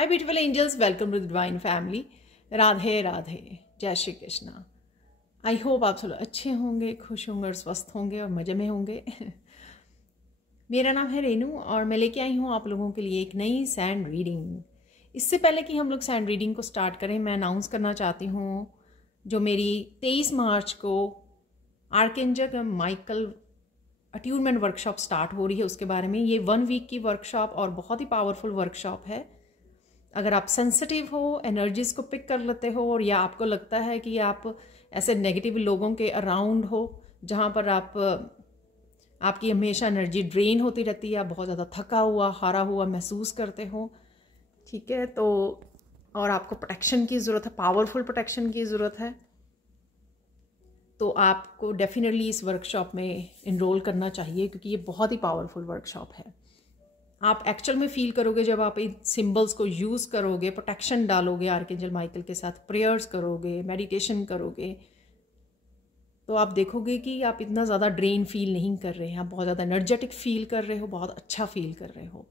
Hi beautiful angels, welcome to the divine family. Radhe Radhe, जय Shri Krishna. I hope आप सब अच्छे होंगे, खुश होंगे और स्वस्थ होंगे और मज़े में होंगे। मेरा नाम है रेनू और मैं लेके आई हूँ आप लोगों के लिए एक नई सैंड रीडिंग। इससे पहले कि हम लोग सैंड रीडिंग को स्टार्ट करें, मैं अनाउंस करना चाहती हूँ जो मेरी 23 मार्च को archangel Michael attunement workshop start हो रही है उसके बारे में। ये 1 वीक की वर्कशॉप और बहुत ही पावरफुल वर्कशॉप है। अगर आप सेंसिटिव हो, एनर्जीज को पिक कर लेते हो और या आपको लगता है कि आप ऐसे नेगेटिव लोगों के अराउंड हो जहाँ पर आपकी हमेशा एनर्जी ड्रेन होती रहती है, आप बहुत ज़्यादा थका हुआ, हारा हुआ महसूस करते हो, ठीक है, तो और आपको प्रोटेक्शन की ज़रूरत है, पावरफुल प्रोटेक्शन की ज़रूरत है, तो आपको डेफिनेटली इस वर्कशॉप में इनरोल करना चाहिए क्योंकि ये बहुत ही पावरफुल वर्कशॉप है। आप एक्चुअल में फील करोगे जब आप इन सिंबल्स को यूज़ करोगे, प्रोटेक्शन डालोगे आर्कएंजल माइकल के साथ, प्रेयर्स करोगे, मेडिटेशन करोगे, तो आप देखोगे कि आप इतना ज़्यादा ड्रेन फील नहीं कर रहे हैं, आप बहुत ज़्यादा एनर्जेटिक फील कर रहे हो, बहुत अच्छा फील कर रहे हो।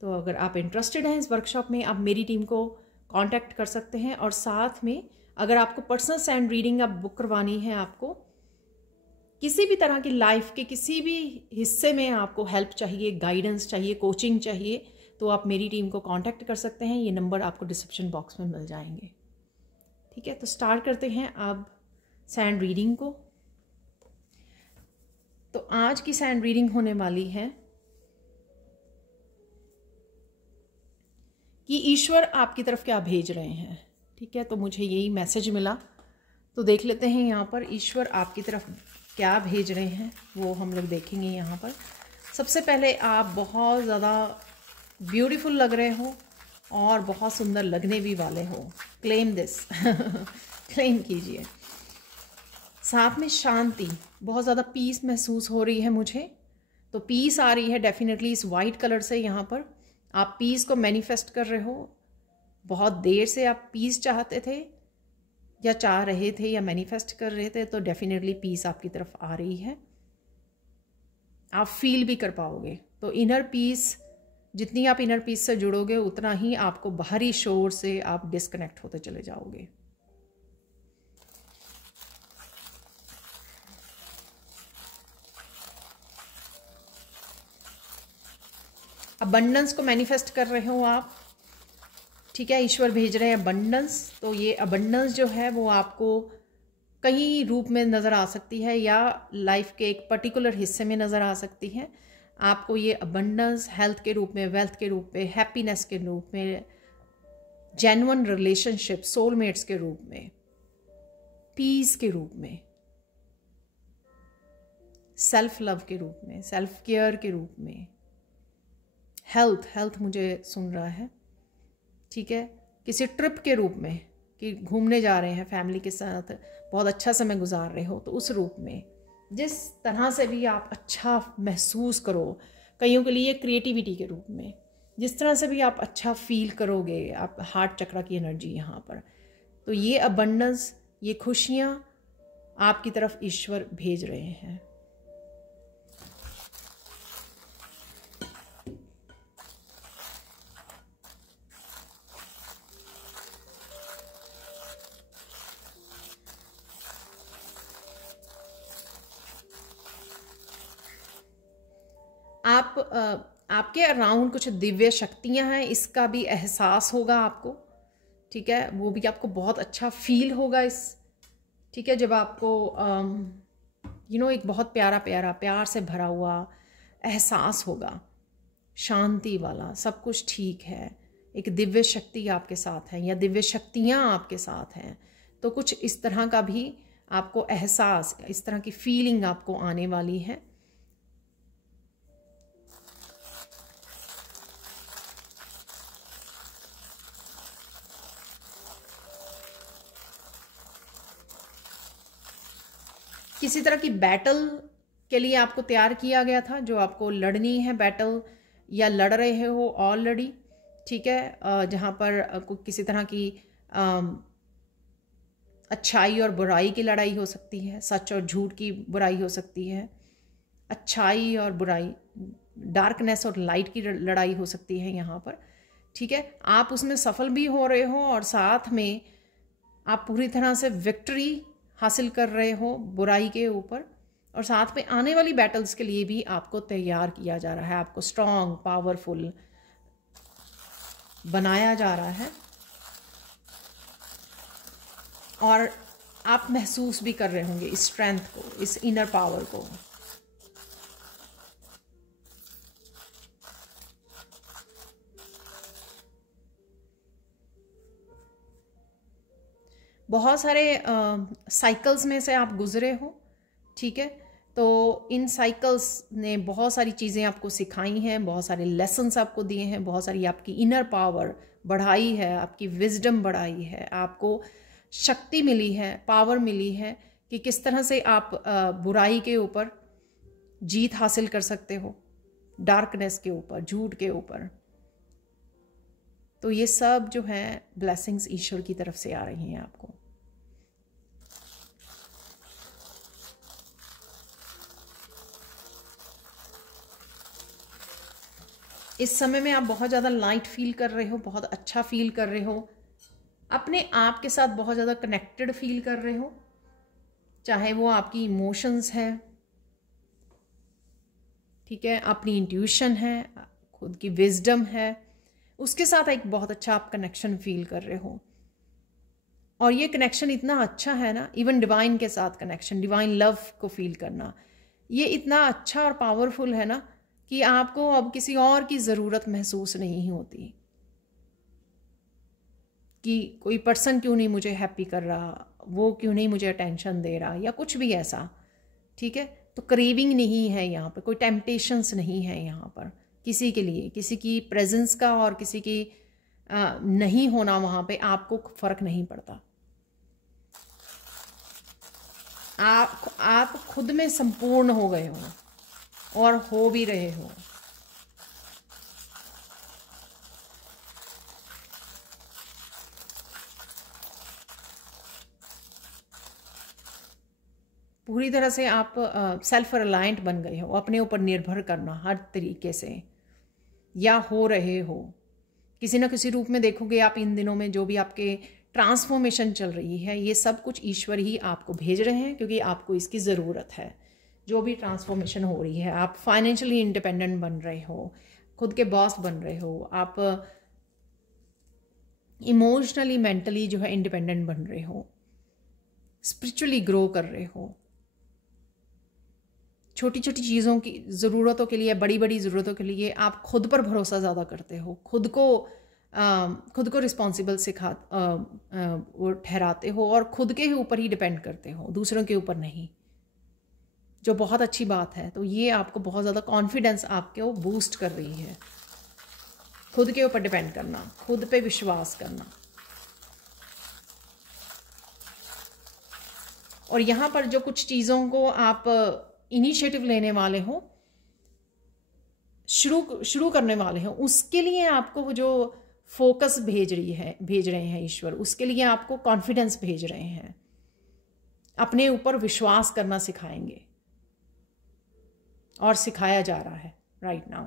तो अगर आप इंटरेस्टेड हैं इस वर्कशॉप में, आप मेरी टीम को कांटेक्ट कर सकते हैं। और साथ में अगर आपको पर्सनल सैंड रीडिंग आप बुक करवानी है, आपको किसी भी तरह की लाइफ के किसी भी हिस्से में आपको हेल्प चाहिए, गाइडेंस चाहिए, कोचिंग चाहिए, तो आप मेरी टीम को कांटेक्ट कर सकते हैं। ये नंबर आपको डिस्क्रिप्शन बॉक्स में मिल जाएंगे, ठीक है। तो स्टार्ट करते हैं अब सैंड रीडिंग को। तो आज की सैंड रीडिंग होने वाली है कि ईश्वर आपकी तरफ क्या भेज रहे हैं, ठीक है। तो मुझे यही मैसेज मिला, तो देख लेते हैं यहाँ पर ईश्वर आपकी तरफ क्या भेज रहे हैं, वो हम लोग देखेंगे यहाँ पर। सबसे पहले आप बहुत ज़्यादा ब्यूटीफुल लग रहे हो और बहुत सुंदर लगने भी वाले हो। क्लेम दिस क्लेम कीजिए। साथ में शांति, बहुत ज़्यादा पीस महसूस हो रही है मुझे, तो पीस आ रही है डेफिनेटली इस वाइट कलर से। यहाँ पर आप पीस को मैनिफेस्ट कर रहे हो, बहुत देर से आप पीस चाहते थे या चाह रहे थे या मैनिफेस्ट कर रहे थे, तो डेफिनेटली पीस आपकी तरफ आ रही है, आप फील भी कर पाओगे। तो इनर पीस, जितनी आप इनर पीस से जुड़ोगे उतना ही आपको बाहरी शोर से आप डिस्कनेक्ट होते चले जाओगे। अबंडेंस को मैनिफेस्ट कर रहे हो आप, ठीक है। ईश्वर भेज रहे हैं अबंडेंस, तो ये अबंडेंस जो है वो आपको कई रूप में नज़र आ सकती है या लाइफ के एक पर्टिकुलर हिस्से में नज़र आ सकती है। आपको ये अबंडेंस हेल्थ के रूप में, वेल्थ के रूप में, हैप्पीनेस के रूप में, जेन्युइन रिलेशनशिप, सोलमेट्स के रूप में, पीस के रूप में, सेल्फ लव के रूप में, सेल्फ केयर के रूप में, हेल्थ मुझे सुन रहा है, ठीक है। किसी ट्रिप के रूप में कि घूमने जा रहे हैं फैमिली के साथ, बहुत अच्छा समय गुजार रहे हो, तो उस रूप में जिस तरह से भी आप अच्छा महसूस करो, कईयों के लिए क्रिएटिविटी के रूप में, जिस तरह से भी आप अच्छा फील करोगे, आप हार्ट चक्र की एनर्जी यहाँ पर, तो ये अबंडेंस, ये खुशियाँ आपकी तरफ ईश्वर भेज रहे हैं। आपके अराउंड कुछ दिव्य शक्तियां हैं, इसका भी एहसास होगा आपको, ठीक है। वो भी आपको बहुत अच्छा फील होगा इस, ठीक है, जब आपको एक बहुत प्यारा प्यार से भरा हुआ एहसास होगा, शांति वाला, सब कुछ ठीक है, एक दिव्य शक्ति आपके साथ है या दिव्य शक्तियाँ आपके साथ हैं, तो कुछ इस तरह का भी आपको एहसास, इस तरह की फीलिंग आपको आने वाली है। किसी तरह की बैटल के लिए आपको तैयार किया गया था, जो आपको लड़नी है बैटल, या लड़ रहे हो ऑलरेडी, ठीक है, जहाँ पर किसी तरह की अच्छाई और बुराई की लड़ाई हो सकती है, सच और झूठ की बुराई हो सकती है, अच्छाई और बुराई, डार्कनेस और लाइट की लड़ाई हो सकती है यहाँ पर, ठीक है। आप उसमें सफल भी हो रहे हो और साथ में आप पूरी तरह से विक्ट्री हासिल कर रहे हो बुराई के ऊपर, और साथ में आने वाली बैटल्स के लिए भी आपको तैयार किया जा रहा है, आपको स्ट्रॉन्ग पावरफुल बनाया जा रहा है। और आप महसूस भी कर रहे होंगे इस स्ट्रेंथ को, इस इनर पावर को। बहुत सारे साइकिल्स में से आप गुजरे हो, ठीक है। तो इन साइकिल्स ने बहुत सारी चीज़ें आपको सिखाई हैं, बहुत सारे लेसन्स आपको दिए हैं, बहुत सारी आपकी इनर पावर बढ़ाई है, आपकी विजडम बढ़ाई है, आपको शक्ति मिली है, पावर मिली है कि किस तरह से आप बुराई के ऊपर जीत हासिल कर सकते हो, डार्कनेस के ऊपर, झूठ के ऊपर। तो ये सब जो है ब्लेसिंग्स ईश्वर की तरफ से आ रही हैं आपको। इस समय में आप बहुत ज़्यादा लाइट फील कर रहे हो, बहुत अच्छा फील कर रहे हो, अपने आप के साथ बहुत ज़्यादा कनेक्टेड फील कर रहे हो, चाहे वो आपकी इमोशंस है, ठीक है, अपनी इंट्यूशन है, खुद की विजडम है, उसके साथ एक बहुत अच्छा आप कनेक्शन फील कर रहे हो। और ये कनेक्शन इतना अच्छा है ना, इवन डिवाइन के साथ कनेक्शन, डिवाइन लव को फील करना, ये इतना अच्छा और पावरफुल है ना कि आपको अब किसी और की ज़रूरत महसूस नहीं होती कि कोई पर्सन क्यों नहीं मुझे हैप्पी कर रहा, वो क्यों नहीं मुझे अटेंशन दे रहा, या कुछ भी ऐसा, ठीक है। तो क्रेविंग नहीं है यहाँ पर, कोई टेम्पटेशंस नहीं है यहाँ पर किसी के लिए, किसी की प्रेजेंस का और किसी की नहीं होना वहाँ पे आपको फ़र्क नहीं पड़ता। आप खुद में संपूर्ण हो गए हो और हो भी रहे हो। पूरी तरह से आप सेल्फ रिलायंट बन गए हो, अपने ऊपर निर्भर करना हर तरीके से, या हो रहे हो किसी ना किसी रूप में। देखोगे आप इन दिनों में जो भी आपके ट्रांसफॉर्मेशन चल रही है, ये सब कुछ ईश्वर ही आपको भेज रहे हैं क्योंकि आपको इसकी ज़रूरत है। जो भी ट्रांसफॉर्मेशन हो रही है, आप फाइनेंशियली इंडिपेंडेंट बन रहे हो, खुद के बॉस बन रहे हो, आप इमोशनली मेंटली जो है इंडिपेंडेंट बन रहे हो, स्पिरिचुअली ग्रो कर रहे हो, छोटी छोटी चीज़ों की ज़रूरतों के लिए, बड़ी बड़ी ज़रूरतों के लिए आप खुद पर भरोसा ज़्यादा करते हो, खुद को रिस्पॉन्सिबल वो ठहराते हो और खुद के ही ऊपर ही डिपेंड करते हो, दूसरों के ऊपर नहीं, जो बहुत अच्छी बात है। तो ये आपको बहुत ज़्यादा कॉन्फिडेंस आपको बूस्ट कर रही है, खुद के ऊपर डिपेंड करना, खुद पे विश्वास करना। और यहाँ पर जो कुछ चीज़ों को आप इनिशिएटिव लेने वाले हो, शुरू करने वाले हो, उसके लिए आपको जो फोकस भेज रहे हैं ईश्वर, उसके लिए आपको कॉन्फिडेंस भेज रहे हैं, अपने ऊपर विश्वास करना सिखाएंगे और सिखाया जा रहा है राइट नाउ।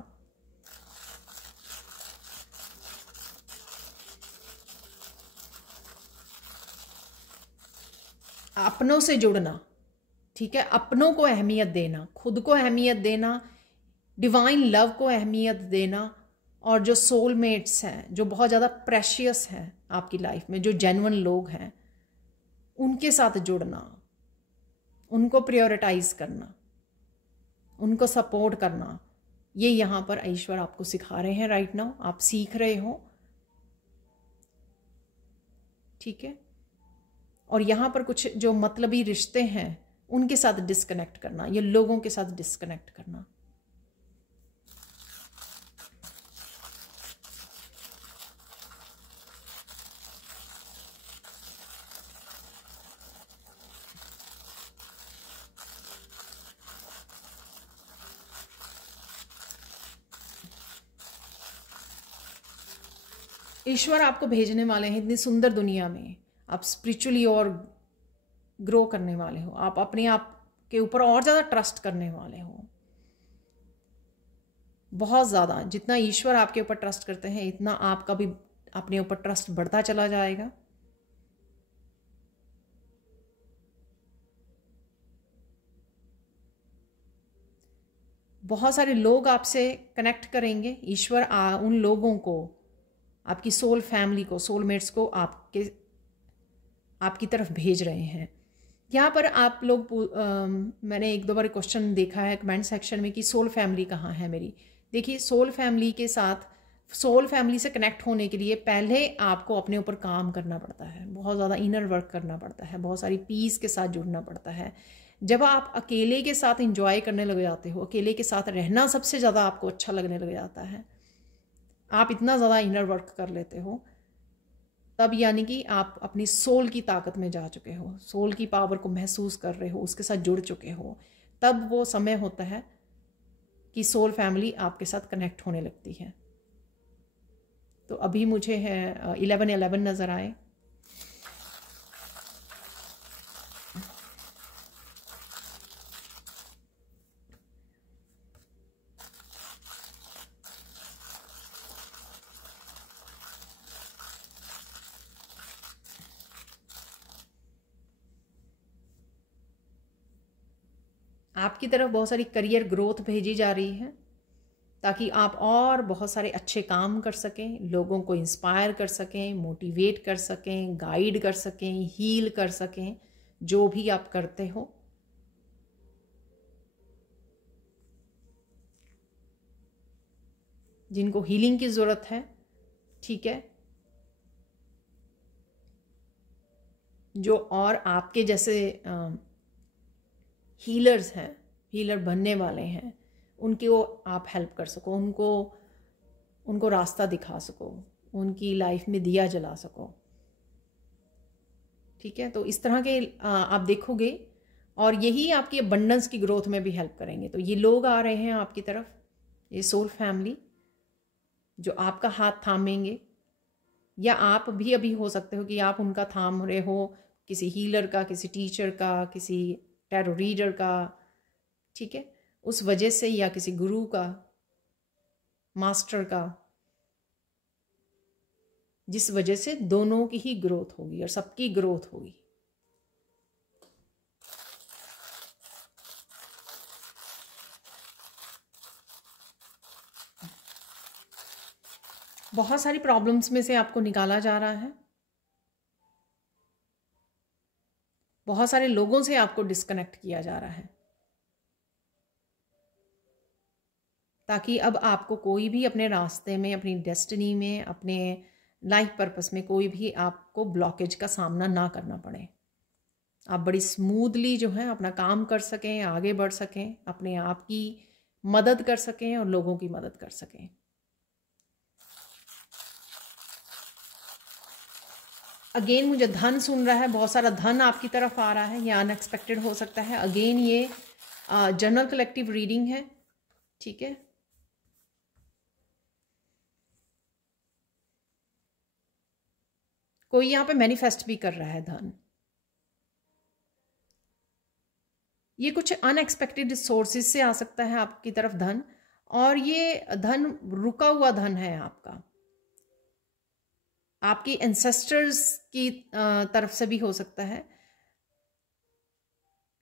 अपनों से जुड़ना, ठीक है, अपनों को अहमियत देना, खुद को अहमियत देना, डिवाइन लव को अहमियत देना, और जो सोलमेट्स हैं, जो बहुत ज़्यादा प्रेशियस हैं आपकी लाइफ में, जो जेन्युइन लोग हैं, उनके साथ जुड़ना, उनको प्रायोरिटाइज करना, उनको सपोर्ट करना, ये यहाँ पर ईश्वर आपको सिखा रहे हैं राइट नाउ। आप सीख रहे हो, ठीक है। और यहाँ पर कुछ जो मतलबी रिश्ते हैं उनके साथ डिस्कनेक्ट करना, या लोगों के साथ डिस्कनेक्ट करना। ईश्वर आपको भेजने वाले हैं इतनी सुंदर दुनिया में, आप स्पिरिचुअली और ग्रो करने वाले हो, आप अपने आप के ऊपर और ज़्यादा ट्रस्ट करने वाले हो। बहुत ज़्यादा, जितना ईश्वर आपके ऊपर ट्रस्ट करते हैं इतना आपका भी अपने ऊपर ट्रस्ट बढ़ता चला जाएगा। बहुत सारे लोग आपसे कनेक्ट करेंगे। ईश्वर उन लोगों को, आपकी सोल फैमिली को, सोलमेट्स को आपकी तरफ भेज रहे हैं। यहाँ पर आप लोग मैंने एक दो बार क्वेश्चन देखा है कमेंट सेक्शन में कि सोल फैमिली कहाँ है मेरी। देखिए, सोल फैमिली के साथ, सोल फैमिली से कनेक्ट होने के लिए पहले आपको अपने ऊपर काम करना पड़ता है, बहुत ज़्यादा इनर वर्क करना पड़ता है, बहुत सारी पीस के साथ जुड़ना पड़ता है। जब आप अकेले के साथ इंजॉय करने लग जाते हो, अकेले के साथ रहना सबसे ज़्यादा आपको अच्छा लगने लग जाता है, आप इतना ज़्यादा इनर वर्क कर लेते हो, तब यानी कि आप अपनी सोल की ताकत में जा चुके हो, सोल की पावर को महसूस कर रहे हो, उसके साथ जुड़ चुके हो। तब वो समय होता है कि सोल फैमिली आपके साथ कनेक्ट होने लगती है। तो अभी मुझे है 1111 नज़र आए। आपकी तरफ बहुत सारी करियर ग्रोथ भेजी जा रही है ताकि आप और बहुत सारे अच्छे काम कर सकें, लोगों को इंस्पायर कर सकें, मोटिवेट कर सकें, गाइड कर सकें, हील कर सकें, जो भी आप करते हो। जिनको हीलिंग की ज़रूरत है, ठीक है, जो और आपके जैसे हीलर्स हैं, हीलर बनने वाले हैं, उनको आप हेल्प कर सको, उनको रास्ता दिखा सको, उनकी लाइफ में दिया जला सको। ठीक है, तो इस तरह के आप देखोगे और यही आपकी अबंडेंस की ग्रोथ में भी हेल्प करेंगे। तो ये लोग आ रहे हैं आपकी तरफ, ये सोल फैमिली जो आपका हाथ थामेंगे, या आप भी अभी हो सकते हो कि आप उनका थाम रहे हो, किसी हीलर का, किसी टीचर का, किसी टैरो रीडर का, ठीक है, उस वजह से, या किसी गुरु का, मास्टर का, जिस वजह से दोनों की ही ग्रोथ होगी और सबकी ग्रोथ होगी। बहुत सारी प्रॉब्लम्स में से आपको निकाला जा रहा है, बहुत सारे लोगों से आपको डिस्कनेक्ट किया जा रहा है, ताकि अब आपको कोई भी अपने रास्ते में, अपनी डेस्टिनी में, अपने लाइफ पर्पस में कोई भी आपको ब्लॉकेज का सामना ना करना पड़े। आप बड़ी स्मूथली जो है अपना काम कर सकें, आगे बढ़ सकें, अपने आप की मदद कर सकें और लोगों की मदद कर सकें। अगेन मुझे धन सुन रहा है, बहुत सारा धन आपकी तरफ आ रहा है, ये अनएक्सपेक्टेड हो सकता है। अगेन ये जनरल कलेक्टिव रीडिंग है, ठीक है। कोई यहाँ पे मैनिफेस्ट भी कर रहा है धन। ये कुछ अनएक्सपेक्टेड सोर्सेज से आ सकता है आपकी तरफ धन, और ये धन रुका हुआ धन है आपका, आपके एंसेस्टर्स की तरफ से भी हो सकता है।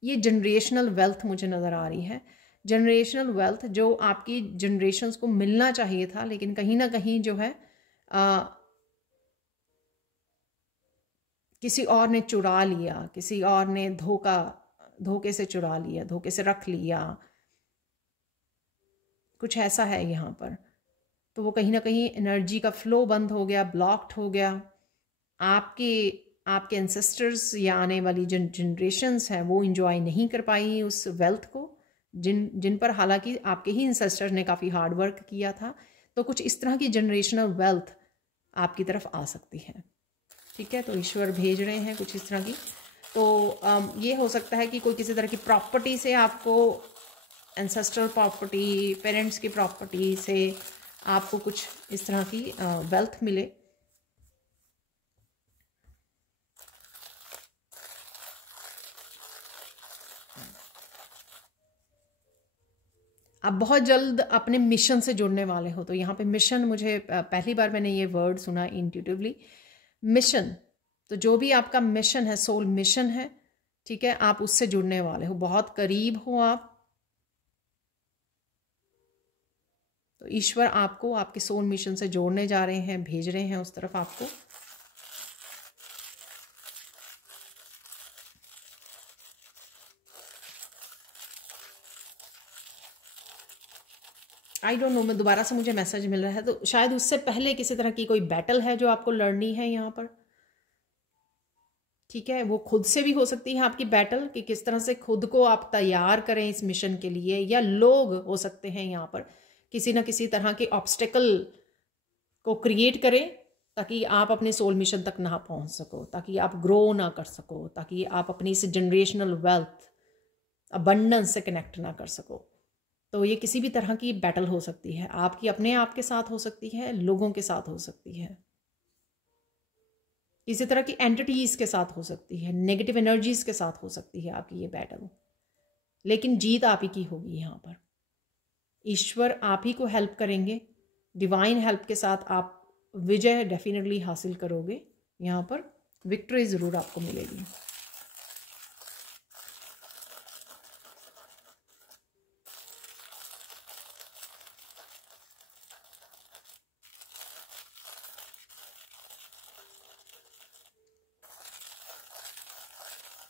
ये जनरेशनल वेल्थ मुझे नज़र आ रही है, जनरेशनल वेल्थ जो आपकी जनरेशन्स को मिलना चाहिए था, लेकिन कहीं ना कहीं जो है किसी और ने चुरा लिया, किसी और ने धोखे से चुरा लिया, धोखे से रख लिया, कुछ ऐसा है यहाँ पर। तो वो कहीं ना कहीं एनर्जी का फ्लो बंद हो गया, ब्लॉक्ड हो गया। आपके एंसेस्टर्स या आने वाली जनरेशन्स हैं वो इंजॉय नहीं कर पाई उस वेल्थ को, जिन पर हालांकि आपके ही एंसेस्टर ने काफ़ी हार्ड वर्क किया था। तो कुछ इस तरह की जनरेशनल वेल्थ आपकी तरफ आ सकती है, ठीक है। तो ईश्वर भेज रहे हैं कुछ इस तरह की। तो ये हो सकता है कि कोई किसी तरह की प्रॉपर्टी से आपको, एंसेस्ट्रल प्रॉपर्टी, पेरेंट्स की प्रॉपर्टी से आपको कुछ इस तरह की वेल्थ मिले। आप बहुत जल्द अपने मिशन से जुड़ने वाले हो। तो यहाँ पे मिशन, मुझे पहली बार मैंने ये वर्ड सुना इंट्यूटिवली, मिशन। तो जो भी आपका मिशन है, सोल मिशन है, ठीक है, आप उससे जुड़ने वाले हो, बहुत करीब हो आप। तो ईश्वर आपको आपके सोल मिशन से जोड़ने जा रहे हैं, भेज रहे हैं उस तरफ आपको। आई डोंट नो, मैं दोबारा से मुझे मैसेज मिल रहा है, तो शायद उससे पहले किसी तरह की कोई बैटल है जो आपको लड़नी है यहाँ पर, ठीक है। वो खुद से भी हो सकती है आपकी बैटल, कि किस तरह से खुद को आप तैयार करें इस मिशन के लिए, या लोग हो सकते हैं यहाँ पर किसी ना किसी तरह के ऑब्स्टेकल को क्रिएट करें ताकि आप अपने सोल मिशन तक ना पहुँच सको, ताकि आप ग्रो ना कर सको, ताकि आप अपनी इस जनरेशनल वेल्थ अबंडेंस से कनेक्ट ना कर सको। तो ये किसी भी तरह की बैटल हो सकती है, आपकी अपने आप के साथ हो सकती है, लोगों के साथ हो सकती है, इसी तरह की एंटिटीज के साथ हो सकती है, नेगेटिव एनर्जीज के साथ हो सकती है आपकी ये बैटल। लेकिन जीत आप ही की होगी यहाँ पर। ईश्वर आप ही को हेल्प करेंगे, डिवाइन हेल्प के साथ आप विजय डेफिनेटली हासिल करोगे, यहाँ पर विक्ट्री ज़रूर आपको मिलेगी।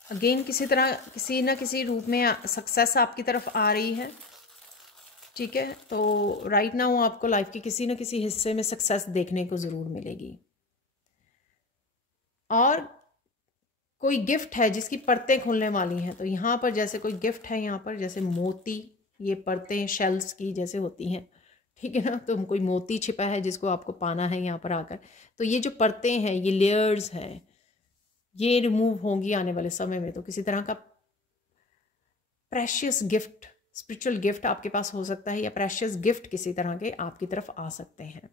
अगेन किसी तरह, किसी ना किसी रूप में सक्सेस आपकी तरफ आ रही है, ठीक है। तो राइट नाउ आपको लाइफ के किसी न किसी हिस्से में सक्सेस देखने को ज़रूर मिलेगी। और कोई गिफ्ट है जिसकी परतें खुलने वाली हैं, तो यहाँ पर जैसे कोई गिफ्ट है, यहाँ पर जैसे मोती, ये परतें शेल्स की जैसे होती हैं, ठीक है ना। तो कोई मोती छिपा है जिसको आपको पाना है यहाँ पर आकर। तो ये जो परतें हैं, ये लेयर्स हैं, ये रिमूव होंगी आने वाले समय में। तो किसी तरह का प्रेशियस गिफ्ट, स्पिरिचुअल गिफ्ट आपके पास हो सकता है, या प्रेशियस गिफ्ट किसी तरह के आपकी तरफ आ सकते हैं।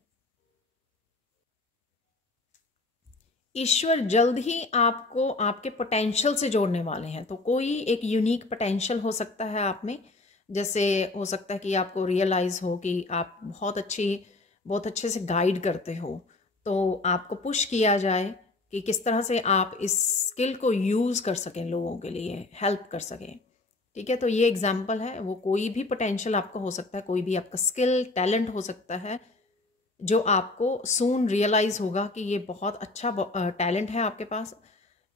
ईश्वर जल्द ही आपको आपके पोटेंशियल से जोड़ने वाले हैं। तो कोई एक यूनिक पोटेंशियल हो सकता है आप में, जैसे हो सकता है कि आपको रियलाइज़ हो कि आप बहुत अच्छे से गाइड करते हो, तो आपको पुश किया जाए कि किस तरह से आप इस स्किल को यूज़ कर सकें, लोगों के लिए हेल्प कर सकें, ठीक है। तो ये एग्जाम्पल है, वो कोई भी पोटेंशियल आपका हो सकता है, कोई भी आपका स्किल टैलेंट हो सकता है जो आपको सून रियलाइज़ होगा कि ये बहुत अच्छा टैलेंट है आपके पास।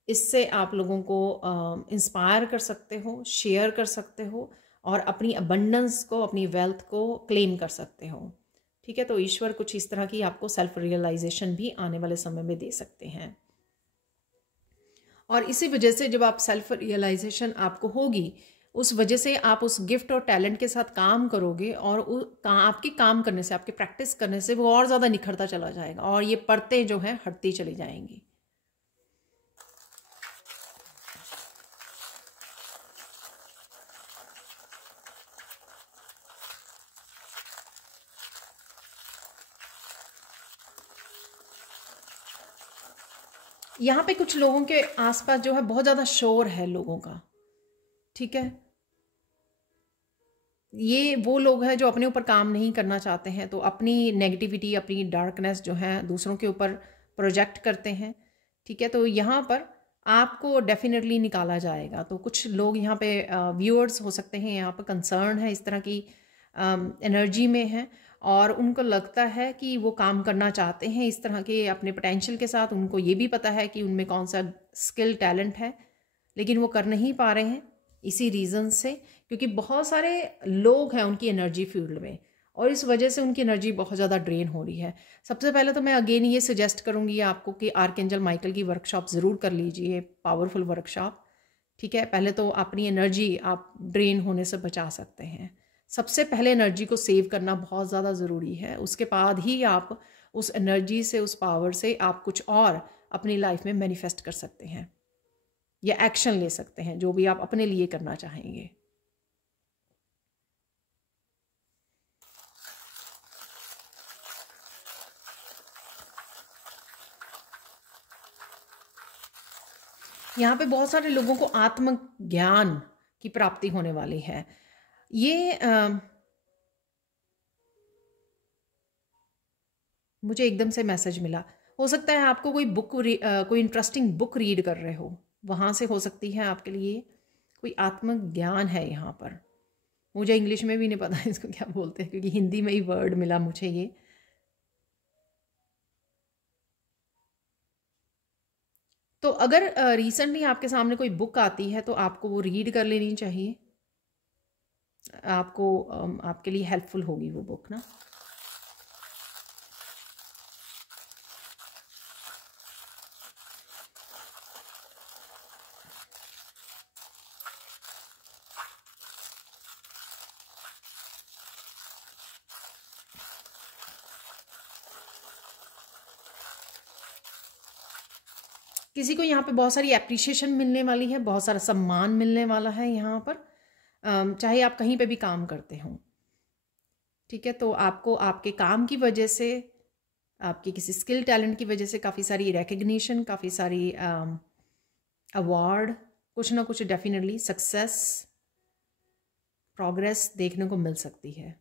इससे आप लोगों को इंस्पायर कर सकते हो, शेयर कर सकते हो, और अपनी अबंडेंस को, अपनी वेल्थ को क्लेम कर सकते हो, ठीक है। तो ईश्वर कुछ इस तरह की आपको सेल्फ रियलाइजेशन भी आने वाले समय में दे सकते हैं। और इसी वजह से जब आप सेल्फ रियलाइजेशन आपको होगी, उस वजह से आप उस गिफ्ट और टैलेंट के साथ काम करोगे, और आपके काम करने से, आपके प्रैक्टिस करने से वो और ज़्यादा निखरता चला जाएगा, और ये परतें जो हैं हटती चली जाएंगी। यहाँ पे कुछ लोगों के आसपास जो है बहुत ज़्यादा शोर है लोगों का, ठीक है। ये वो लोग हैं जो अपने ऊपर काम नहीं करना चाहते हैं, तो अपनी नेगेटिविटी, अपनी डार्कनेस जो है दूसरों के ऊपर प्रोजेक्ट करते हैं, ठीक है। तो यहाँ पर आपको डेफिनेटली निकाला जाएगा। तो कुछ लोग यहाँ पे व्यूअर्स हो सकते हैं, यहाँ पर कंसर्न है, इस तरह की एनर्जी में है, और उनको लगता है कि वो काम करना चाहते हैं इस तरह के अपने पोटेंशियल के साथ। उनको ये भी पता है कि उनमें कौन सा स्किल टैलेंट है, लेकिन वो कर नहीं पा रहे हैं इसी रीज़न से, क्योंकि बहुत सारे लोग हैं उनकी एनर्जी फील्ड में, और इस वजह से उनकी एनर्जी बहुत ज़्यादा ड्रेन हो रही है। सबसे पहले तो मैं अगेन ये सजेस्ट करूँगी आपको कि आर्कएंजल माइकल की वर्कशॉप ज़रूर कर लीजिए, पावरफुल वर्कशॉप, ठीक है। पहले तो अपनी एनर्जी आप ड्रेन होने से बचा सकते हैं। सबसे पहले एनर्जी को सेव करना बहुत ज़्यादा ज़रूरी है, उसके बाद ही आप उस एनर्जी से, उस पावर से आप कुछ और अपनी लाइफ में मैनिफेस्ट कर सकते हैं, या एक्शन ले सकते हैं जो भी आप अपने लिए करना चाहेंगे। यहाँ पे बहुत सारे लोगों को आत्मज्ञान की प्राप्ति होने वाली है। ये मुझे एकदम से मैसेज मिला। हो सकता है आपको कोई कोई इंटरेस्टिंग बुक रीड कर रहे हो, वहाँ से हो सकती है आपके लिए। कोई आत्मज्ञान है यहाँ पर। मुझे इंग्लिश में भी नहीं पता इसको क्या बोलते हैं, क्योंकि हिंदी में ही वर्ड मिला मुझे ये। तो अगर रिसेंटली आपके सामने कोई बुक आती है तो आपको वो रीड कर लेनी चाहिए। आपको आपके लिए हेल्पफुल होगी वो बुक ना। किसी को यहाँ पे बहुत सारी एप्रिसिएशन मिलने वाली है, बहुत सारा सम्मान मिलने वाला है यहाँ पर, चाहे आप कहीं पे भी काम करते हों। ठीक है, तो आपको आपके काम की वजह से, आपकी किसी स्किल टैलेंट की वजह से काफ़ी सारी रिकग्निशन, काफ़ी सारी अवार्ड, कुछ ना कुछ डेफिनेटली सक्सेस, प्रोग्रेस देखने को मिल सकती है।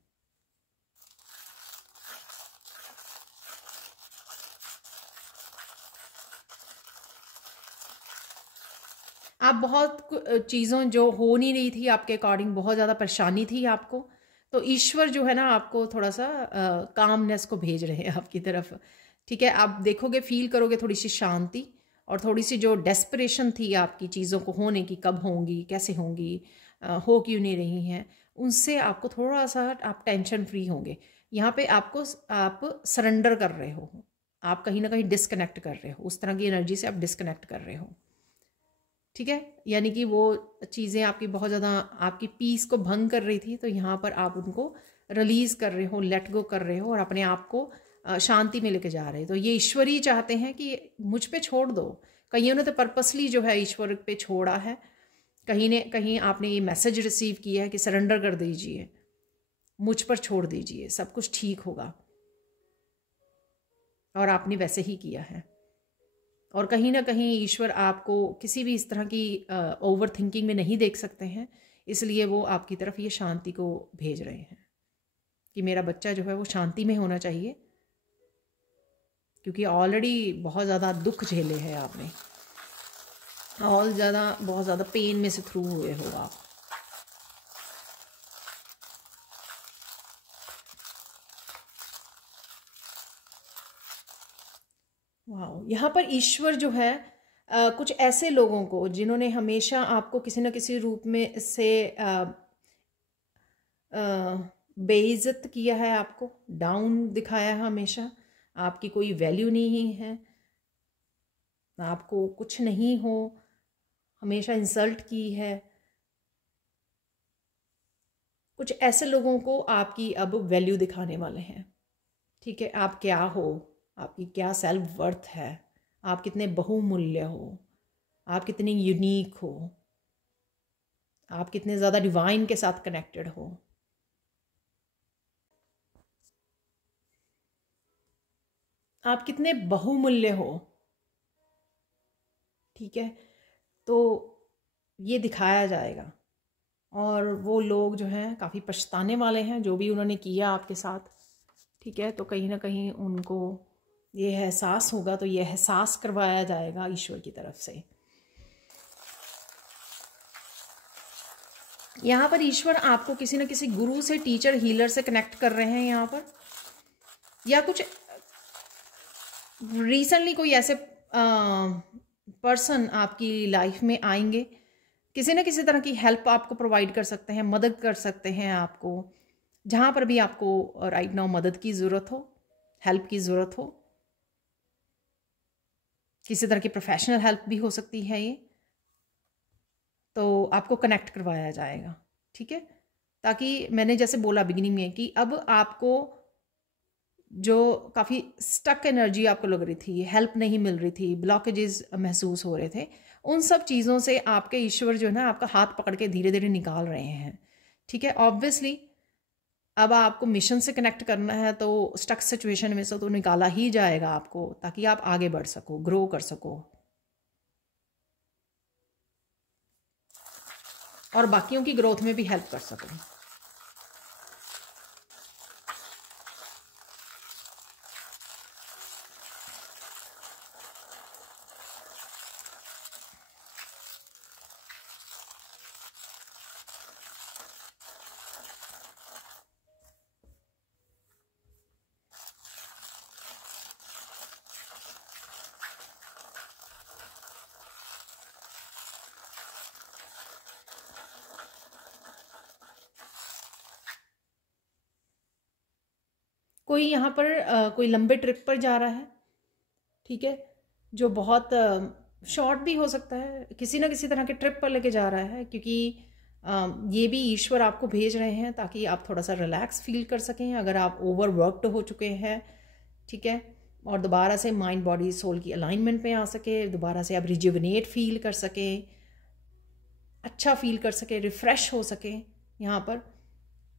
आप बहुत चीज़ों जो हो नहीं रही थी आपके अकॉर्डिंग, बहुत ज़्यादा परेशानी थी आपको, तो ईश्वर जो है ना आपको थोड़ा सा कामनेस को भेज रहे हैं आपकी तरफ। ठीक है, आप देखोगे, फील करोगे थोड़ी सी शांति, और थोड़ी सी जो डेस्परेशन थी आपकी चीज़ों को होने की, कब होंगी, कैसे होंगी, हो क्यों नहीं रही हैं, उनसे आपको थोड़ा सा आप टेंशन फ्री होंगे। यहाँ पे आप सरेंडर कर रहे हो, आप कहीं ना कहीं डिस्कनेक्ट कर रहे हो, उस तरह की एनर्जी से आप डिस्कनेक्ट कर रहे हो। ठीक है, यानी कि वो चीज़ें आपकी बहुत ज़्यादा आपकी पीस को भंग कर रही थी, तो यहाँ पर आप उनको रिलीज़ कर रहे हो, लेट गो कर रहे हो, और अपने आप को शांति में लेके जा रहे हो। तो ये ईश्वर ही चाहते हैं कि मुझ पे छोड़ दो। कईयों ने तो पर्पसली जो है ईश्वर पे छोड़ा है, कहीं आपने ये मैसेज रिसीव किया है कि सरेंडर कर दीजिए, मुझ पर छोड़ दीजिए, सब कुछ ठीक होगा, और आपने वैसे ही किया है। और कहीं ना कहीं ईश्वर आपको किसी भी इस तरह की ओवर थिंकिंग में नहीं देख सकते हैं, इसलिए वो आपकी तरफ ये शांति को भेज रहे हैं कि मेरा बच्चा जो है वो शांति में होना चाहिए, क्योंकि ऑलरेडी बहुत ज़्यादा दुख झेले हैं आपने, बहुत ज़्यादा पेन में से थ्रू हुए हो आप। वाह, यहाँ पर ईश्वर जो है कुछ ऐसे लोगों को जिन्होंने हमेशा आपको किसी न किसी रूप में से बेइज्जत किया है, आपको डाउन दिखाया है, हमेशा आपकी कोई वैल्यू नहीं है, आपको कुछ नहीं हो, हमेशा इंसल्ट की है, कुछ ऐसे लोगों को आपकी अब वैल्यू दिखाने वाले हैं। ठीक है, आप क्या हो, आपकी क्या सेल्फ वर्थ है, आप कितने बहुमूल्य हो, आप कितने यूनिक हो, आप कितने ज़्यादा डिवाइन के साथ कनेक्टेड हो। आप कितने बहुमूल्य हो। ठीक है, तो ये दिखाया जाएगा, और वो लोग जो हैं काफ़ी पछताने वाले हैं जो भी उन्होंने किया आपके साथ। ठीक है, तो कहीं ना कहीं उनको ये एहसास होगा, तो ये एहसास करवाया जाएगा ईश्वर की तरफ से। यहाँ पर ईश्वर आपको किसी न किसी गुरु से, टीचर, हीलर से कनेक्ट कर रहे हैं यहाँ पर, या कुछ रिसेंटली कोई ऐसे पर्सन आपकी लाइफ में आएंगे, किसी न किसी तरह की हेल्प आपको प्रोवाइड कर सकते हैं, मदद कर सकते हैं आपको, जहाँ पर भी आपको राइट नाउ मदद की ज़रूरत हो, हेल्प की ज़रूरत हो। किसी तरह की प्रोफेशनल हेल्प भी हो सकती है ये, तो आपको कनेक्ट करवाया जाएगा। ठीक है, ताकि मैंने जैसे बोला बिगिनिंग में कि अब आपको जो काफ़ी स्टक एनर्जी आपको लग रही थी, हेल्प नहीं मिल रही थी, ब्लॉकेजेस महसूस हो रहे थे, उन सब चीज़ों से आपके ईश्वर जो है ना आपका हाथ पकड़ के धीरे धीरे निकाल रहे हैं। ठीक है, ऑब्वियसली अब आपको मिशन से कनेक्ट करना है, तो स्टक सिचुएशन में से तो निकाला ही जाएगा आपको, ताकि आप आगे बढ़ सको, ग्रो कर सको, और बाकियों की ग्रोथ में भी हेल्प कर सको। कोई यहाँ पर कोई लंबे ट्रिप पर जा रहा है, ठीक है, जो बहुत शॉर्ट भी हो सकता है, किसी ना किसी तरह के ट्रिप पर लेके जा रहा है, क्योंकि ये भी ईश्वर आपको भेज रहे हैं ताकि आप थोड़ा सा रिलैक्स फील कर सकें अगर आप ओवरवर्कड हो चुके हैं, ठीक है, और दोबारा से माइंड बॉडी सोल की अलाइनमेंट में आ सके, दोबारा से आप रिजुविनेट फील कर सकें, अच्छा फील कर सके, रिफ़्रेश हो सके यहाँ पर।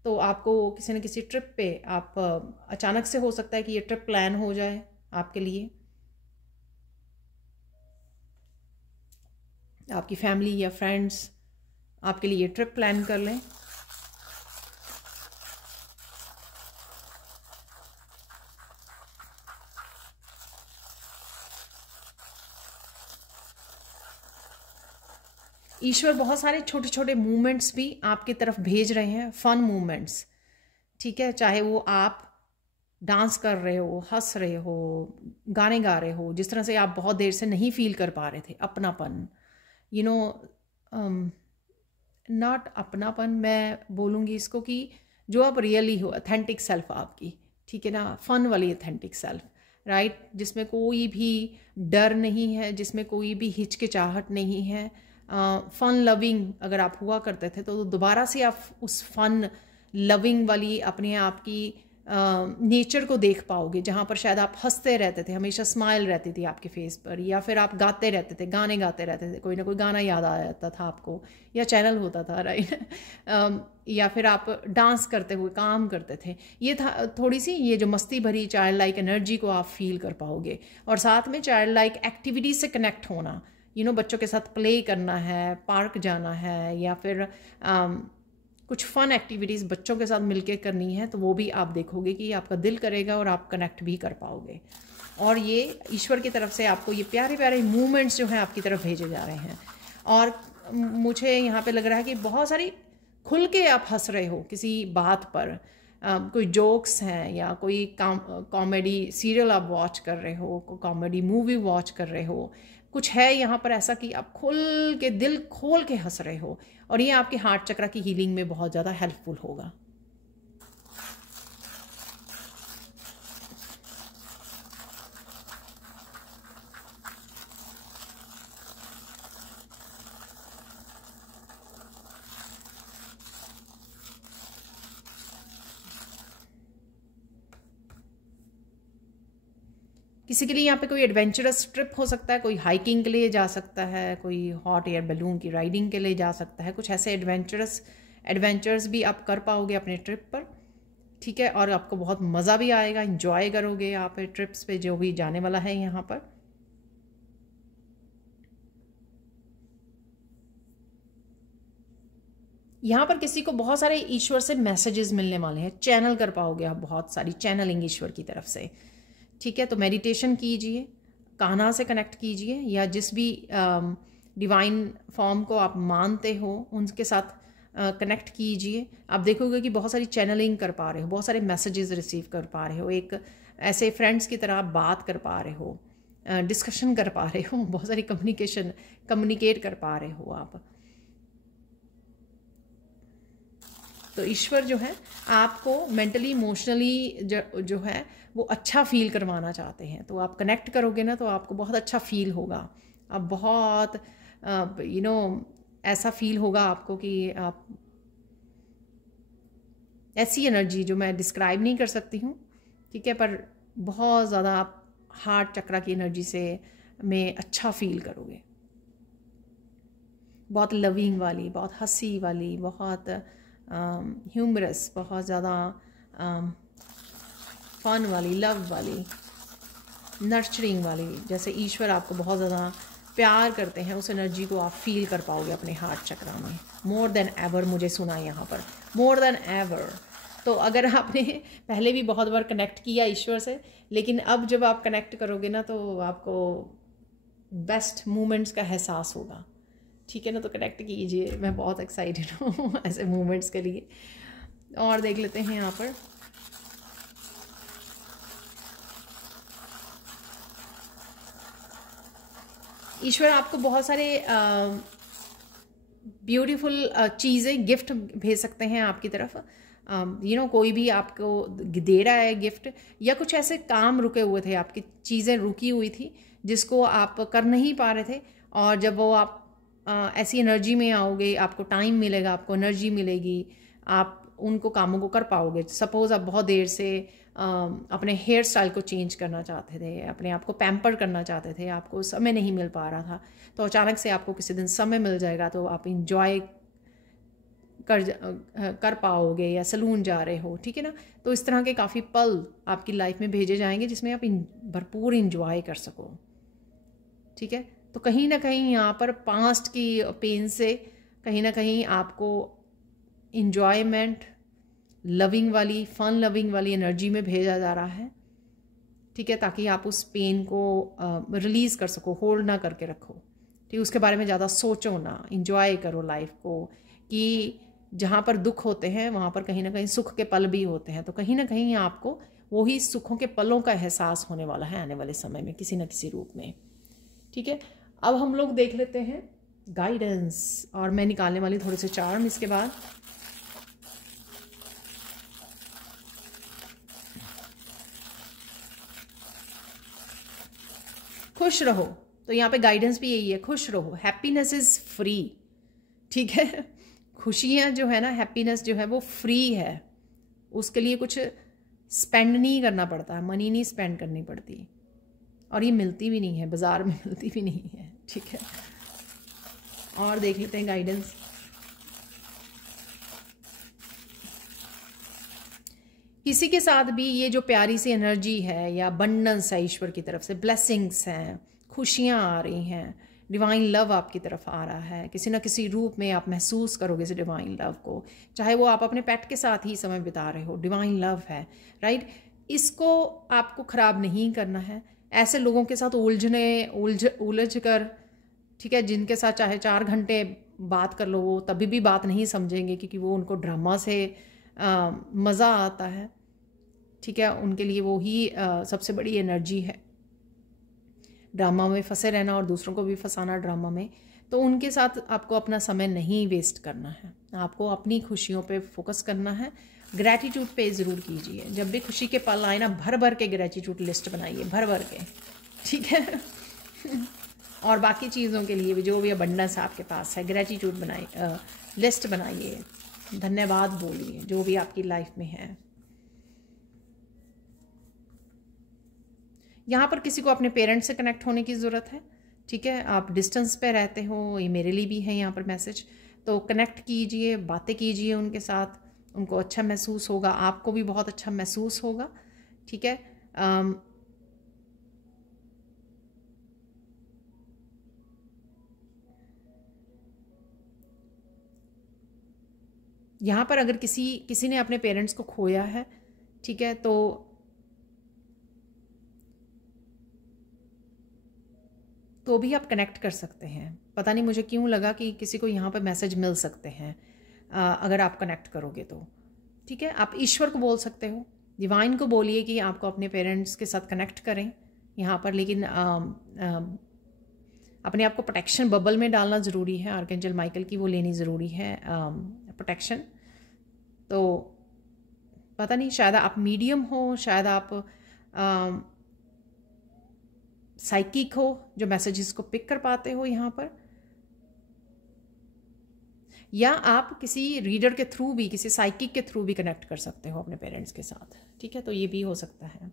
तो आपको किसी न किसी ट्रिप पे आप अचानक से हो सकता है कि ये ट्रिप प्लान हो जाए आपके लिए, आपकी फैमिली या फ्रेंड्स आपके लिए ट्रिप प्लान कर लें। ईश्वर बहुत सारे छोटे छोटे मूवमेंट्स भी आपकी तरफ भेज रहे हैं, फन मूवमेंट्स, ठीक है, चाहे वो आप डांस कर रहे हो, हंस रहे हो, गाने गा रहे हो, जिस तरह से आप बहुत देर से नहीं फील कर पा रहे थे, अपनापन, यू नो, नॉट अपनापन, मैं बोलूँगी इसको कि जो आप रियली हो, ऑथेंटिक सेल्फ आपकी, ठीक है ना, फन वाली ऑथेंटिक सेल्फ, राइट, जिसमें कोई भी डर नहीं है, जिसमें कोई भी हिचकिचाहट नहीं है, फ़न लविंग अगर आप हुआ करते थे तो दोबारा से आप उस फ़न लविंग वाली अपने आप की नेचर को देख पाओगे, जहाँ पर शायद आप हंसते रहते थे, हमेशा स्माइल रहती थी आपके फेस पर, या फिर आप गाते रहते थे, गाने गाते रहते थे, कोई ना कोई गाना याद आ जाता था आपको, या चैनल होता था, राइट, या फिर आप डांस करते हुए काम करते थे। ये था थोड़ी सी ये जो मस्ती भरी चाइल्ड लाइक एनर्जी को आप फील कर पाओगे, और साथ में चाइल्ड लाइक एक्टिविटीज़ से कनेक्ट होना, यू नो, बच्चों के साथ प्ले करना है, पार्क जाना है, या फिर कुछ फ़न एक्टिविटीज़ बच्चों के साथ मिलके करनी है, तो वो भी आप देखोगे कि आपका दिल करेगा और आप कनेक्ट भी कर पाओगे। और ये ईश्वर की तरफ से आपको ये प्यारे प्यारे मूवमेंट्स जो हैं आपकी तरफ भेजे जा रहे हैं। और मुझे यहाँ पे लग रहा है कि बहुत सारी खुल के आप हंस रहे हो किसी बात पर, कोई जोक्स हैं, या कोई कॉमेडी सीरियल आप वॉच कर रहे हो, कोई कॉमेडी मूवी वॉच कर रहे हो, कुछ है यहाँ पर ऐसा कि आप खुल के दिल खोल के हंस रहे हो, और ये आपके हार्ट चक्र की हीलिंग में बहुत ज़्यादा हेल्पफुल होगा। किसी के लिए यहाँ पे कोई एडवेंचरस ट्रिप हो सकता है, कोई हाइकिंग के लिए जा सकता है, कोई हॉट एयर बैलून की राइडिंग के लिए जा सकता है, कुछ ऐसे एडवेंचर्स भी आप कर पाओगे अपने ट्रिप पर, ठीक है, और आपको बहुत मज़ा भी आएगा, इंजॉय करोगे आप ट्रिप्स पे जो भी जाने वाला है यहाँ पर। यहाँ पर किसी को बहुत सारे ईश्वर से मैसेजेस मिलने वाले हैं, चैनल कर पाओगे आप बहुत सारी चैनलिंग ईश्वर की तरफ से, ठीक है। तो मेडिटेशन कीजिए, कान्हा से कनेक्ट कीजिए, या जिस भी डिवाइन फॉर्म को आप मानते हो उनके साथ कनेक्ट कीजिए। आप देखोगे कि बहुत सारी चैनलिंग कर पा रहे हो, बहुत सारे मैसेजेस रिसीव कर पा रहे हो, एक ऐसे फ्रेंड्स की तरह आप बात कर पा रहे हो, डिस्कशन कर पा रहे हो, बहुत सारी कम्युनिकेट कर पा रहे हो आप। तो ईश्वर जो है आपको मेंटली इमोशनली जो है वो अच्छा फील करवाना चाहते हैं। तो आप कनेक्ट करोगे ना तो आपको बहुत अच्छा फील होगा, आप बहुत यू नो ऐसा फील होगा आपको कि आप ऐसी एनर्जी जो मैं डिस्क्राइब नहीं कर सकती हूँ, ठीक है, पर बहुत ज़्यादा आप हार्ट चक्र की एनर्जी से में अच्छा फील करोगे, बहुत लविंग वाली, बहुत हंसी वाली, बहुत ह्यूमरस, बहुत ज़्यादा फन वाली, लव वाली, नर्चरिंग वाली, जैसे ईश्वर आपको बहुत ज़्यादा प्यार करते हैं, उस एनर्जी को आप फील कर पाओगे अपने हार्ट चक्र में। मोर देन एवर मुझे सुना यहाँ पर, मोर देन एवर। तो अगर आपने पहले भी बहुत बार कनेक्ट किया ईश्वर से, लेकिन अब जब आप कनेक्ट करोगे ना तो आपको बेस्ट मोमेंट्स का एहसास होगा, ठीक है ना। तो कनेक्ट कीजिए, मैं बहुत एक्साइटेड हूँ ऐसे मोमेंट्स के लिए। और देख लेते हैं यहाँ पर ईश्वर आपको बहुत सारे ब्यूटीफुल चीज़ें गिफ्ट भेज सकते हैं आपकी तरफ। कोई भी आपको दे रहा है गिफ्ट, या कुछ ऐसे काम रुके हुए थे, आपकी चीज़ें रुकी हुई थी जिसको आप कर नहीं पा रहे थे, और जब वो आप ऐसी एनर्जी में आओगे, आपको टाइम मिलेगा, आपको एनर्जी मिलेगी, आप उनको कामों को कर पाओगे। सपोज़ आप बहुत देर से अपने हेयर स्टाइल को चेंज करना चाहते थे, अपने आप को पैम्पर करना चाहते थे, आपको समय नहीं मिल पा रहा था, तो अचानक से आपको किसी दिन समय मिल जाएगा, तो आप इंजॉय कर पाओगे, या सलून जा रहे हो, ठीक है ना। तो इस तरह के काफ़ी पल आपकी लाइफ में भेजे जाएंगे जिसमें आप भरपूर इंजॉय कर सको, ठीक है। तो कहीं ना कहीं यहाँ पर पास्ट की पेन से कहीं ना कहीं आपको इंजॉयमेंट, लविंग वाली, फन लविंग वाली एनर्जी में भेजा जा रहा है, ठीक है, ताकि आप उस पेन को रिलीज़ कर सको, होल्ड ना करके रखो, ठीक। उसके बारे में ज़्यादा सोचो ना, इंजॉय करो लाइफ को, कि जहाँ पर दुख होते हैं वहाँ पर कहीं ना कहीं सुख के पल भी होते हैं। तो कहीं ना कहीं आपको वही सुखों के पलों का एहसास होने वाला है आने वाले समय में किसी न किसी रूप में, ठीक है। अब हम लोग देख लेते हैं गाइडेंस, और मैं निकालने वाली थोड़े से चार्म इसके बाद। खुश रहो, तो यहाँ पे गाइडेंस भी यही है, खुश रहो, हैप्पीनेस इज फ्री, ठीक है। खुशियाँ जो है ना, हैप्पीनेस जो है वो फ्री है, उसके लिए कुछ स्पेंड नहीं करना पड़ता है, मनी नहीं स्पेंड करनी पड़ती, और ये मिलती भी नहीं है, बाजार में मिलती भी नहीं है, ठीक है। और देख लेते हैं गाइडेंस। किसी के साथ भी ये जो प्यारी सी एनर्जी है, या अबंडेंस है ईश्वर की तरफ से, ब्लेसिंग्स हैं, खुशियाँ आ रही हैं, डिवाइन लव आपकी तरफ आ रहा है, किसी ना किसी रूप में आप महसूस करोगे इस डिवाइन लव को, चाहे वो आप अपने पेट के साथ ही समय बिता रहे हो, डिवाइन लव है, राइट। इसको आपको ख़राब नहीं करना है, ऐसे लोगों के साथ उलझ कर, ठीक है, जिनके साथ चाहे 4 घंटे बात कर लो, वो तभी भी बात नहीं समझेंगे, क्योंकि वो उनको ड्रामा से मज़ा आता है, ठीक है। उनके लिए वो ही सबसे बड़ी एनर्जी है, ड्रामा में फंसे रहना और दूसरों को भी फंसाना ड्रामा में। तो उनके साथ आपको अपना समय नहीं वेस्ट करना है, आपको अपनी खुशियों पे फोकस करना है। ग्रैटिट्यूड पे ज़रूर कीजिए, जब भी खुशी के पल आए ना, भर भर के ग्रैटिट्यूड लिस्ट बनाइए, भर भर के, ठीक है। और बाकी चीज़ों के लिए भी जो भी अबंडेंस आपके पास है, ग्रैटिट्यूड बनाइए, लिस्ट बनाइए, धन्यवाद बोलिए जो भी आपकी लाइफ में है। यहाँ पर किसी को अपने पेरेंट्स से कनेक्ट होने की ज़रूरत है, ठीक है। आप डिस्टेंस पे रहते हो, ये मेरे लिए भी है यहाँ पर मैसेज, तो कनेक्ट कीजिए, बातें कीजिए उनके साथ, उनको अच्छा महसूस होगा, आपको भी बहुत अच्छा महसूस होगा, ठीक है। यहाँ पर अगर किसी ने अपने पेरेंट्स को खोया है, ठीक है, तो भी आप कनेक्ट कर सकते हैं। पता नहीं मुझे क्यों लगा कि किसी को यहाँ पर मैसेज मिल सकते हैं अगर आप कनेक्ट करोगे तो, ठीक है। आप ईश्वर को बोल सकते हो, डिवाइन को बोलिए कि आपको अपने पेरेंट्स के साथ कनेक्ट करें यहाँ पर, लेकिन अपने आप को प्रोटेक्शन बबल में डालना ज़रूरी है, आर्कएंजल माइकल की वो लेनी ज़रूरी है प्रोटेक्शन। तो पता नहीं, शायद आप मीडियम हो, शायद आप साइकिक हो जो मैसेजेस को पिक कर पाते हो यहाँ पर, या आप किसी रीडर के थ्रू भी, किसी साइकिक के थ्रू भी कनेक्ट कर सकते हो अपने पेरेंट्स के साथ, ठीक है। तो ये भी हो सकता है।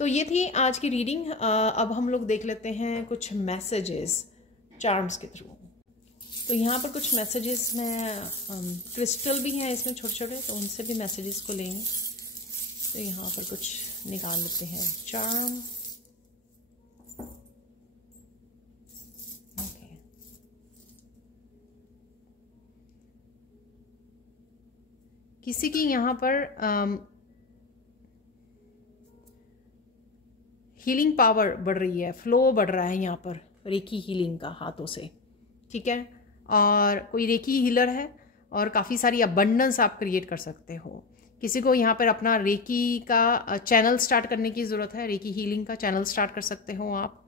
तो ये थी आज की रीडिंग। अब हम लोग देख लेते हैं कुछ मैसेजेस चार्म्स के थ्रू। तो यहाँ पर कुछ मैसेजेस में क्रिस्टल भी हैं इसमें छोटे छोटे, तो उनसे भी मैसेजेस को लेंगे। तो यहाँ पर कुछ निकाल लेते हैं चार्म। ओके, किसी की यहाँ पर हीलिंग पावर बढ़ रही है, फ्लो बढ़ रहा है यहाँ पर रेकी हीलिंग का हाथों से, ठीक है। और कोई रेकी हीलर है और काफ़ी सारी अबंडेंस आप क्रिएट कर सकते हो। किसी को यहाँ पर अपना रेकी का चैनल स्टार्ट करने की ज़रूरत है, रेकी हीलिंग का चैनल स्टार्ट कर सकते हो आप।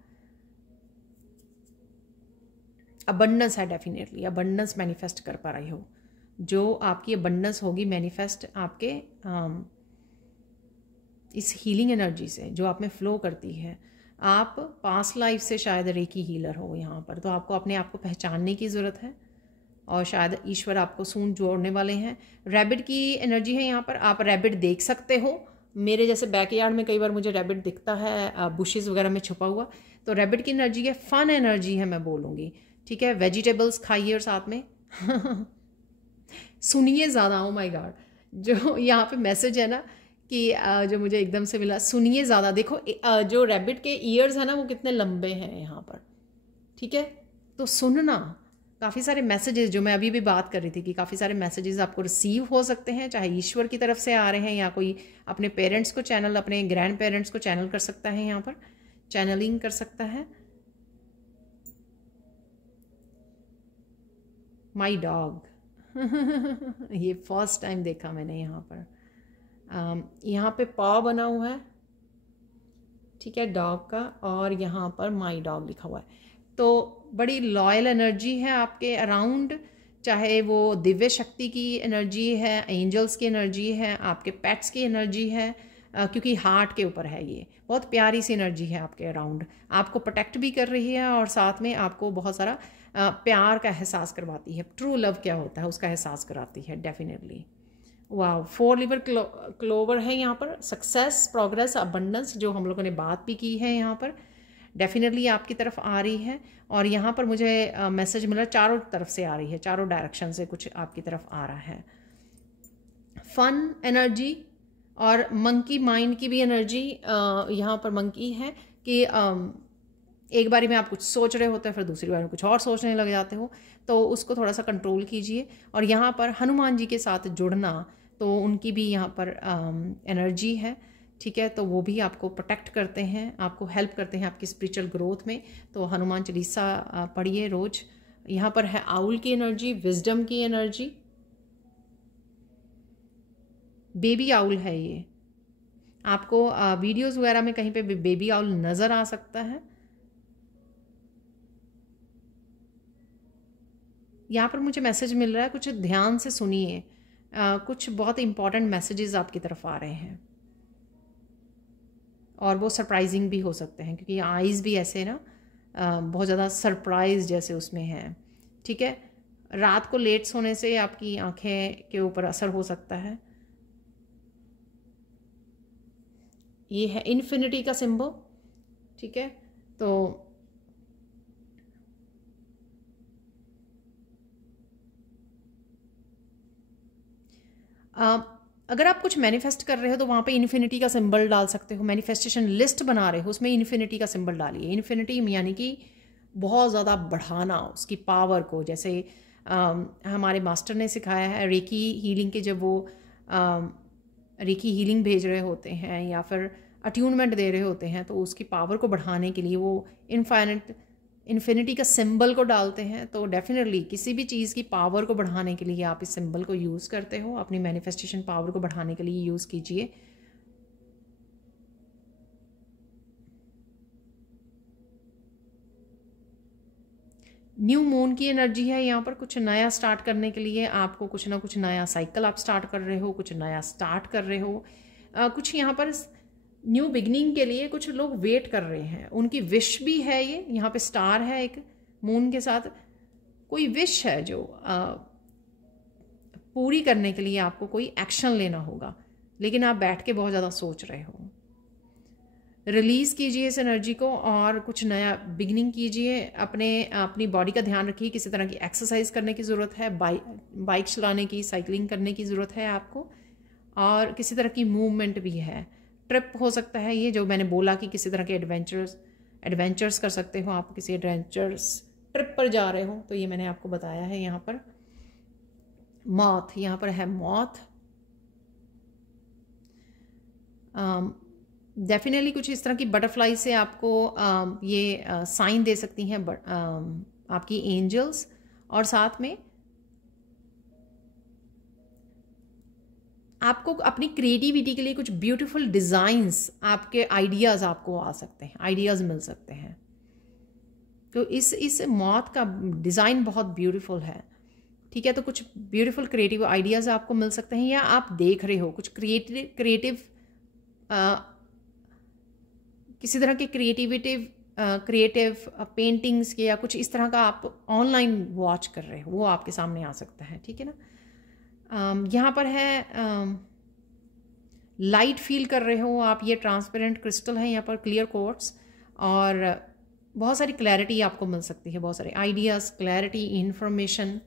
अबंडेंस है, डेफिनेटली अबंडेंस मैनिफेस्ट कर पा रही हो। जो आपकी अबंडेंस होगी मैनिफेस्ट आपके इस हीलिंग एनर्जी से जो आप में फ्लो करती है। आप पास्ट लाइफ से शायद रेकी हीलर हो यहाँ पर, तो आपको अपने आप को पहचानने की ज़रूरत है और शायद ईश्वर आपको सून जोड़ने वाले हैं। रैबिट की एनर्जी है यहाँ पर, आप रैबिट देख सकते हो। मेरे जैसे बैकयार्ड में कई बार मुझे रैबिट दिखता है बुशेस वगैरह में छुपा हुआ, तो रैबिट की एनर्जी है, फन एनर्जी है मैं बोलूँगी, ठीक है। वेजिटेबल्स खाइए और साथ में सुनिए ज़्यादा। ओ माय गॉड, जो यहाँ पे मैसेज है ना कि जो मुझे एकदम से मिला, सुनिए ज़्यादा। देखो जो रैबिट के ईयर्स है ना वो कितने लंबे हैं यहाँ पर, ठीक है। तो सुनना, काफ़ी सारे मैसेजेस जो मैं अभी भी बात कर रही थी कि काफ़ी सारे मैसेजेस आपको रिसीव हो सकते हैं, चाहे ईश्वर की तरफ से आ रहे हैं या कोई अपने पेरेंट्स को चैनल, अपने ग्रैंड पेरेंट्स को चैनल कर सकता है, यहाँ पर चैनलिंग कर सकता है। माई डॉग ये फर्स्ट टाइम देखा मैंने यहाँ पर। यहाँ पे पॉ बना हुआ है, ठीक है, डॉग का, और यहाँ पर माई डॉग लिखा हुआ है। तो बड़ी लॉयल एनर्जी है आपके अराउंड, चाहे वो दिव्य शक्ति की एनर्जी है, एंजल्स की एनर्जी है, आपके पेट्स की एनर्जी है, क्योंकि हार्ट के ऊपर है ये। बहुत प्यारी सी एनर्जी है आपके अराउंड, आपको प्रोटेक्ट भी कर रही है और साथ में आपको बहुत सारा प्यार का एहसास करवाती है। ट्रू लव क्या होता है उसका एहसास कराती है डेफिनेटली। वाह, 4 लिवर क्लोवर है यहाँ पर। सक्सेस, प्रोग्रेस, अबंडेंस जो हम लोगों ने बात भी की है यहाँ पर डेफिनेटली आपकी तरफ आ रही है। और यहाँ पर मुझे मैसेज मिला चारों तरफ से आ रही है, चारों डायरेक्शन से कुछ आपकी तरफ आ रहा है। फन एनर्जी और मंकी माइंड की भी एनर्जी यहाँ पर मंकी है कि एक बारी में आप कुछ सोच रहे होते हैं, फिर दूसरी बार में कुछ और सोचने लग जाते हो, तो उसको थोड़ा सा कंट्रोल कीजिए। और यहाँ पर हनुमान जी के साथ जुड़ना, तो उनकी भी यहाँ पर एनर्जी है, ठीक है। तो वो भी आपको प्रोटेक्ट करते हैं, आपको हेल्प करते हैं आपकी स्पिरिचुअल ग्रोथ में। तो हनुमान चालीसा पढ़िए रोज। यहाँ पर है आउल की एनर्जी, विजडम की एनर्जी, बेबी आउल है ये। आपको वीडियोस वगैरह में कहीं पे भी बेबी आउल नज़र आ सकता है। यहाँ पर मुझे मैसेज मिल रहा है, कुछ ध्यान से सुनिए, कुछ बहुत इंपॉर्टेंट मैसेजेस आपकी तरफ आ रहे हैं और वो सरप्राइजिंग भी हो सकते हैं, क्योंकि आईज भी ऐसे ना बहुत ज़्यादा सरप्राइज जैसे उसमें है, ठीक है। रात को लेट सोने से आपकी आंखें के ऊपर असर हो सकता है। ये है इन्फिनिटी का सिंबल, ठीक है। तो अगर आप कुछ मैनिफेस्ट कर रहे हो तो वहाँ पे इन्फिनिटी का सिंबल डाल सकते हो। मैनिफेस्टेशन लिस्ट बना रहे हो, उसमें इन्फिनिटी का सिंबल डालिए। इन्फिनिटी यानी कि बहुत ज़्यादा बढ़ाना उसकी पावर को। जैसे हमारे मास्टर ने सिखाया है रेकी हीलिंग के, जब वो रेकी हीलिंग भेज रहे होते हैं या फिर अट्यूनमेंट दे रहे होते हैं, तो उसकी पावर को बढ़ाने के लिए वो इन्फिनिटी का सिंबल को डालते हैं। तो डेफिनेटली किसी भी चीज़ की पावर को बढ़ाने के लिए आप इस सिंबल को यूज़ करते हो, अपनी मैनिफेस्टेशन पावर को बढ़ाने के लिए यूज़ कीजिए। न्यू मून की एनर्जी है यहाँ पर, कुछ नया स्टार्ट करने के लिए आपको कुछ ना कुछ नया साइकिल आप स्टार्ट कर रहे हो, कुछ नया स्टार्ट कर रहे हो। कुछ यहाँ पर न्यू बिगनिंग के लिए कुछ लोग वेट कर रहे हैं, उनकी विश भी है ये। यहाँ पे स्टार है एक मून के साथ, कोई विश है जो पूरी करने के लिए आपको कोई एक्शन लेना होगा, लेकिन आप बैठ के बहुत ज़्यादा सोच रहे हो। रिलीज़ कीजिए इस एनर्जी को और कुछ नया बिगनिंग कीजिए। अपनी बॉडी का ध्यान रखिए, किसी तरह की एक्सरसाइज करने की ज़रूरत है, बाइक चलाने की, साइकिलिंग करने की ज़रूरत है आपको, और किसी तरह की मूवमेंट भी है। ट्रिप हो सकता है ये, जो मैंने बोला कि किसी तरह के एडवेंचर्स कर सकते हो आप, किसी एडवेंचर्स ट्रिप पर जा रहे हो, तो ये मैंने आपको बताया है। यहाँ पर मॉथ, यहाँ पर है मॉथ। डेफिनेटली कुछ इस तरह की बटरफ्लाई से आपको ये साइन दे सकती हैं आपकी एंजल्स, और साथ में आपको अपनी क्रिएटिविटी के लिए कुछ ब्यूटीफुल डिज़ाइंस, आपके आइडियाज़ आपको आ सकते हैं, आइडियाज़ मिल सकते हैं। तो इस मॉथ का डिज़ाइन बहुत ब्यूटीफुल है। ठीक है। तो कुछ ब्यूटीफुल क्रिएटिव आइडियाज़ आपको मिल सकते हैं, या आप देख रहे हो कुछ क्रिएटिव किसी तरह के क्रिएटिव पेंटिंग्स के या कुछ इस तरह का आप ऑनलाइन वॉच कर रहे हो, वो आपके सामने आ सकता है, ठीक है ना। यहाँ पर है लाइट फील कर रहे हो आप, ये ट्रांसपेरेंट क्रिस्टल है यहाँ पर, क्लियर क्वार्ट्ज, और बहुत सारी क्लैरिटी आपको मिल सकती है, बहुत सारे आइडियाज़, क्लैरिटी, इंफॉर्मेशन।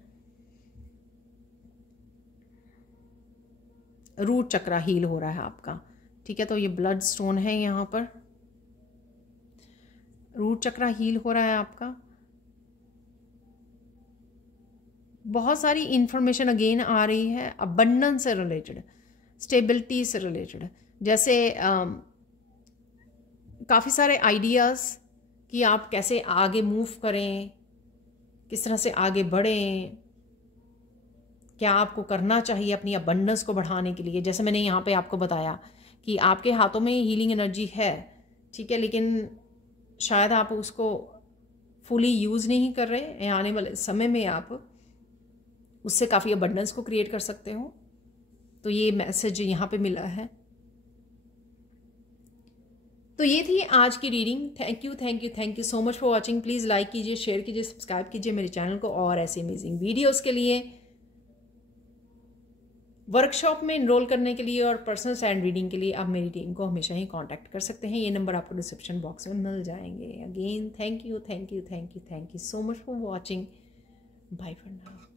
रूट चक्रा हील हो रहा है आपका, ठीक है। तो ये ब्लड स्टोन है यहाँ पर, रूट चक्रा हील हो रहा है आपका। बहुत सारी इंफॉर्मेशन अगेन आ रही है अबंडेंस से रिलेटेड, स्टेबिलिटी से रिलेटेड, जैसे काफ़ी सारे आइडियाज़ कि आप कैसे आगे मूव करें, किस तरह से आगे बढ़ें, क्या आपको करना चाहिए अपनी अबंडेंस को बढ़ाने के लिए। जैसे मैंने यहाँ पे आपको बताया कि आपके हाथों में हीलिंग एनर्जी है, ठीक है, लेकिन शायद आप उसको फुली यूज़ नहीं कर रहे। आने वाले समय में आप उससे काफ़ी अबंडेंस को क्रिएट कर सकते हो। तो ये मैसेज यहाँ पे मिला है। तो ये थी आज की reading. Thank you so much for watching. Please like कीजिए, शेयर कीजिए, सब्सक्राइब कीजिए मेरे चैनल को, और ऐसे अमेजिंग वीडियोस के लिए, वर्कशॉप में इनरोल करने के लिए और पर्सनल साइड रीडिंग के लिए आप मेरी टीम को हमेशा ही कांटेक्ट कर सकते हैं। ये नंबर आपको डिस्क्रिप्शन बॉक्स में मिल जाएंगे। Again thank you so much for watching. Bye for now.